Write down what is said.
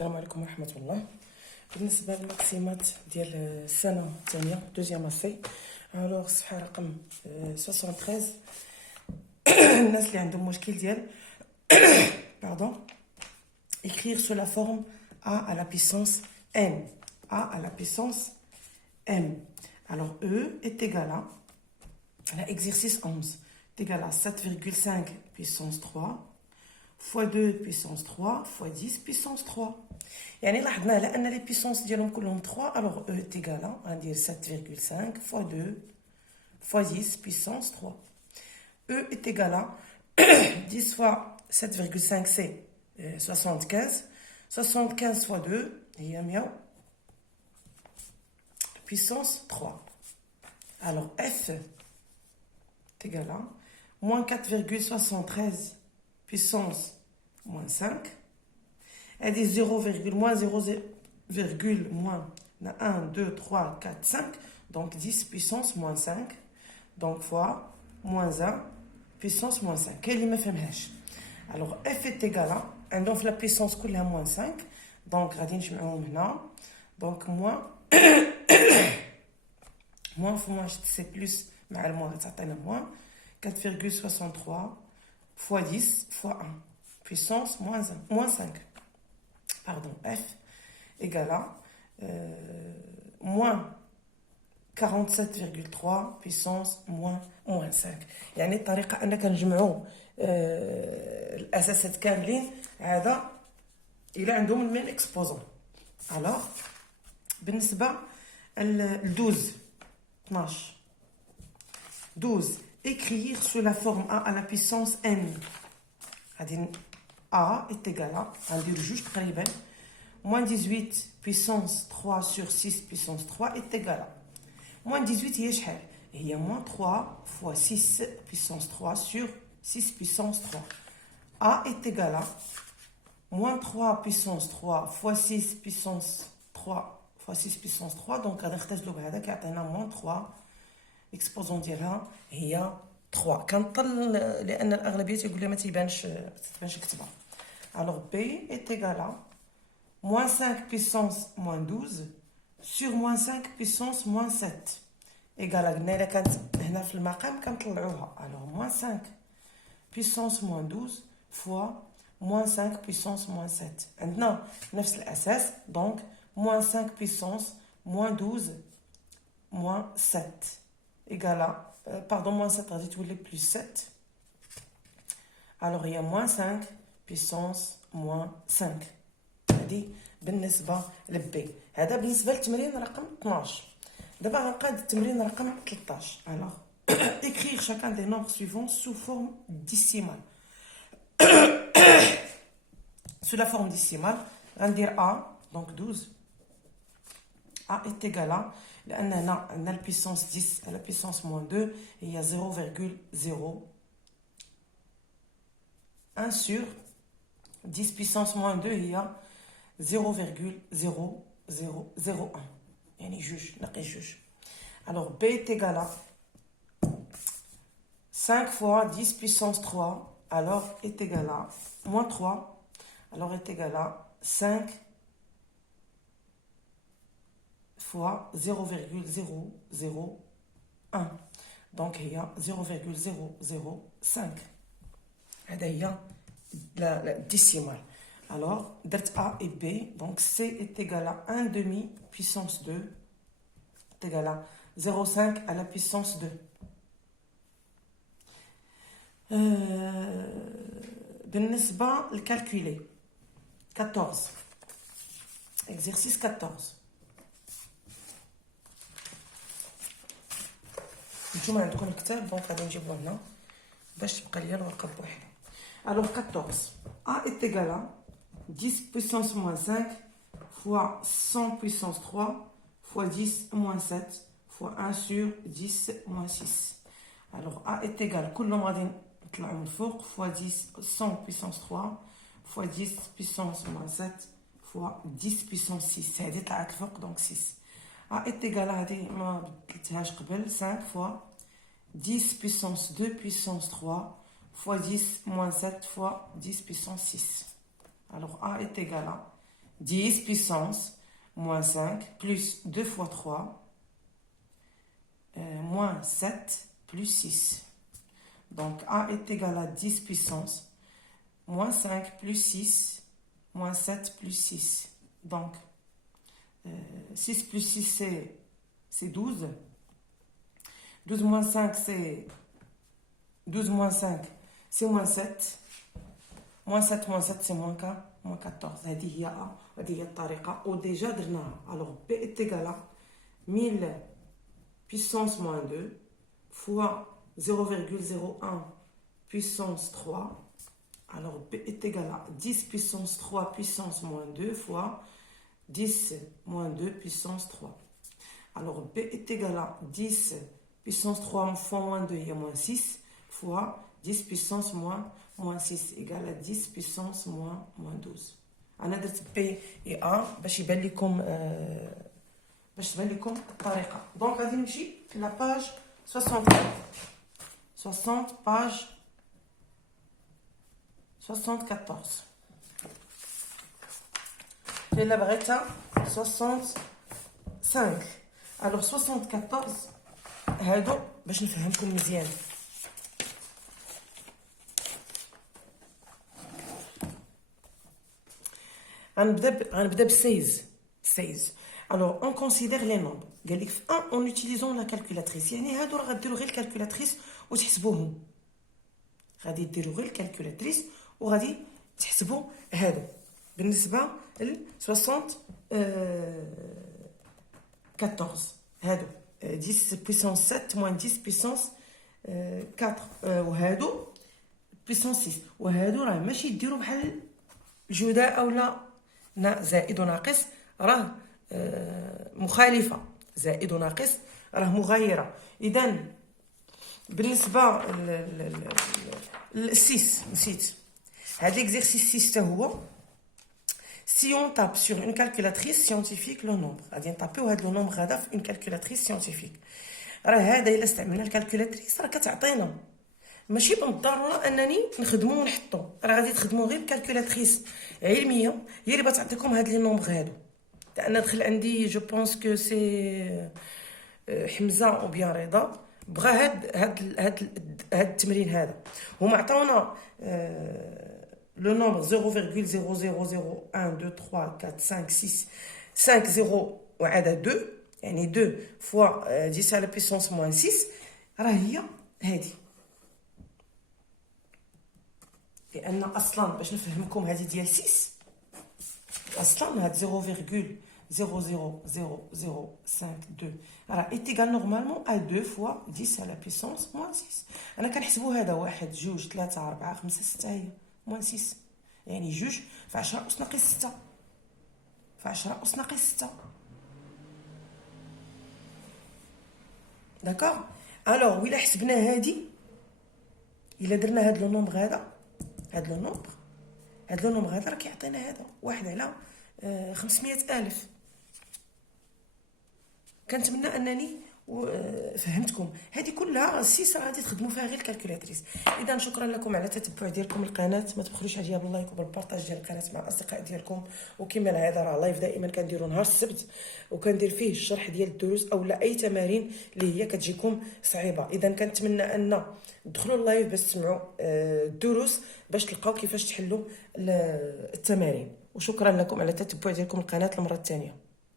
السلام عليكم ورحمة الله. بالنسبة للمقسمات ديال السنة الثانية دوزيام اسي، الوغ الصفحة رقم 73. الناس اللي عندهم مشكل ديال écrire sur la forme a à la puissance n. A à la puissance m. Alors E est égal à l'exercice 11 est égal à 7,5 puissance 3 fois 2 puissance 3 fois 10 puissance 3. يعني لاحظنا على ان لي بيسونس ديالهم كلهم 3. alors E est égal à غندير 7,5 fois 2 fois 10 puissance 3. E est égal à 10 fois 7,5 c'est 75. 75 fois 2 هي 100 puissance 3. alors F est égal à moins 4,73 puissance moins 5. Elle dit 0, moins 0, moins 1, 2, 3, 4, 5. Donc 10 puissance moins 5. Donc fois moins 1 puissance moins 5. Quelle me fait mèche? Alors F est égal à, donc la puissance coule à moins 5. Donc radine je mets maintenant. Donc moins fois c'est plus, mais le moins ça moins 4,63 fois 10 fois 1 puissance moins 5. Pardon, F égale à moins 47,3 puissance moins 5. يعني الطريقة أننا كنجمعوا الأساسات كاملين هذا إلى عندهم الميم إكسبوزون. alors بالنسبة ل 12 écrire sur la forme A à la puissance n. A est égal à, on dit juste تقريبا, moins 18 puissance 3 sur 6 puissance 3 est égal à, moins 18 هي شحال؟ هي moins 3 fois 6 puissance 3 sur 6 puissance 3. A est égal à moins 3 puissance 3 fois 6 puissance 3 fois 6 puissance 3. donc غادي نختزلوا بهذا كيعطينا moins 3 اكسبوزون ديالها هي 3. كنطل لان الاغلبيه تيقول لي ما تيبانش كتبها. alors B est égal à moins 5 puissance moins 12 sur moins 5 puissance moins 7 égal à, قلنا الا كانت هنا في المقام كنطلعوها. alors moins 5 puissance moins 12 fois moins 5 puissance moins 7. عندنا نفس الاساس, donc moins 5 puissance moins 12 moins 7 égal à pardon, moins 7 غادي تولي plus 7. alors il y a moins 5 puissance moins 5. هذه بالنسبة لبي. هذا بالنسبة للتمرين رقم 12. دابا غنقاد التمرين رقم 13. alors écrire chacun des nombres suivants sous forme décimale. sous la forme décimale غندير A, donc 12. A est égal à, لأن هنا عندنا البيسونس 10 على puissance moins 2 هي 0,01 sur 10 puissance moins 2 هي 0,0001 يعني جوج, نقي جوج. alors B est égal à 5 fois 10 puissance 3 alors est égal à moins 3 alors est égal à 5 fois 0,001 donc هي 0,005. هذا هي la décimale. alors درت A et B, donc C est égal à 1 demi puissance 2 est égal à 0,5 à la puissance 2. بالنسبة للكالكولي 14 exercice 14. نتوما عندكم الكتاب, دونك غادي نجيبو هنا باش تبقى ليا الورقه بوحدها. alors 14 A est égal à 10 puissance moins 5 fois 100 puissance 3 fois 10 moins 7 fois 1 sur 10 moins 6. alors A est égal, كلهم غادي نطلعوا من الفوق, fois 10 100 puissance 3 fois 10 puissance moins 7 fois 10 puissance 6. هذه طلعت الفوق donc 6. A est égal à, هذه ما بدلتهاش قبل, 5 fois 10 puissance 2 puissance 3 fois 10 moins 7 fois 10 puissance 6. alors A est égal à 10 puissance moins 5 plus 2 fois 3 moins 7 plus 6. Donc A est égal à 10 puissance moins 5 plus 6 moins 7 plus 6. Donc 6 plus 6 c'est 12. 12 moins 5 c'est 12 moins 5 c'est moins 7. moins 7 moins 7 c'est moins 4 moins 14. هذه هي A هذه هي الطريقة وديجا درناها. Alors B est égal à 1000 puissance moins 2 fois 0,01 puissance 3. Alors B est égal à 10 puissance 3 puissance moins 2 fois 10 moins 2 puissance 3. Alors B est égal à 10 puissance 3 fois moins 2, il y a moins 6 fois 10 puissance moins 6 égale à 10 puissance moins 12. أنا درت B et A باش يبان لكم تبان لكم الطريقة. دونك غادي نمشي لا باج 60 باج 74. إلا بغيتها 65. Alors 74 هادو باش نفهمكم مزيان. غنبدا ب 16. Alors on considère les nombres. قال لك في 1 en utilisant la calculatrice. يعني هادو راه غديروا غير الكالكولاتريس وتحسبوهم. غادي ديروا غير الكالكولاتريس وغادي تحسبوا هادو. بالنسبه ل 74 هادو 10 puissance 7 moins 10 puissance 4 وهادو puissance 6 وهادو راه ماشي يديروا بحال الجداء اولا زائد وناقص راه مخالفه. زائد وناقص راه مغايره. اذا بالنسبه ل 6 نسيت هاد ليكزيرسيس 6 حتى هو. Si on tape sur une calculatrice scientifique le nombre, غادي نطابيو هاد لو نومبر هذا في une calculatrice scientifique. راه هذا الا استعملنا الكالكولاتريس راه كتعطينا ماشي بالضروره انني نخدمو ونحطو. راه غادي تخدمو غير بكالكولاتريس علميه هي اللي بتعطيكم هاد لي نومبر هادو. لان دخل عندي جو بونس كو سي حمزه او بيان رضا بغا هاد التمرين هذا. هما عطاونا le nombre 0,0001 2 3 4 5 6 5 0 وعدد 2 يعني 2 fois 10 à la puissance moins 6 راه هي هذه. لان اصلا باش نفهمكم هذه ديال 6 اصلا هاد 0,000052 راه ايتيغال نورمالمون ا 2 fois 10 à la puissance moins 6. انا كنحسبوا هذا 1 2 3 4 5 6 هي moins 6 يعني 2 في 10 أس ناقص 6 في 10 أس ناقص 6. داكوغ. الوغ وإلا حسبنا هادي إلا درنا هاد لو نومبر هذا هاد لو نومبر هذا راه كيعطينا هذا 1 على 500,000. كنتمنى انني فهمتكم. هذه كلها السيسه غادي تخدموا فيها غير الكالكولاتريس. اذا شكرا لكم على التتبع ديالكم القناه. ما تبخلوش عليا باللايك وبالبارطاج ديال القناه مع الاصدقاء ديالكم. وكما العاده راه لايف دائما كنديروا نهار السبت وكندير فيه الشرح ديال الدروس اولا اي تمارين اللي هي كتجيكم صعيبه. اذا كنتمنى ان تدخلوا اللايف باش تسمعوا الدروس باش تلقاو كيفاش تحلوا التمارين. وشكرا لكم على التتبع ديالكم القناه المره الثانيه.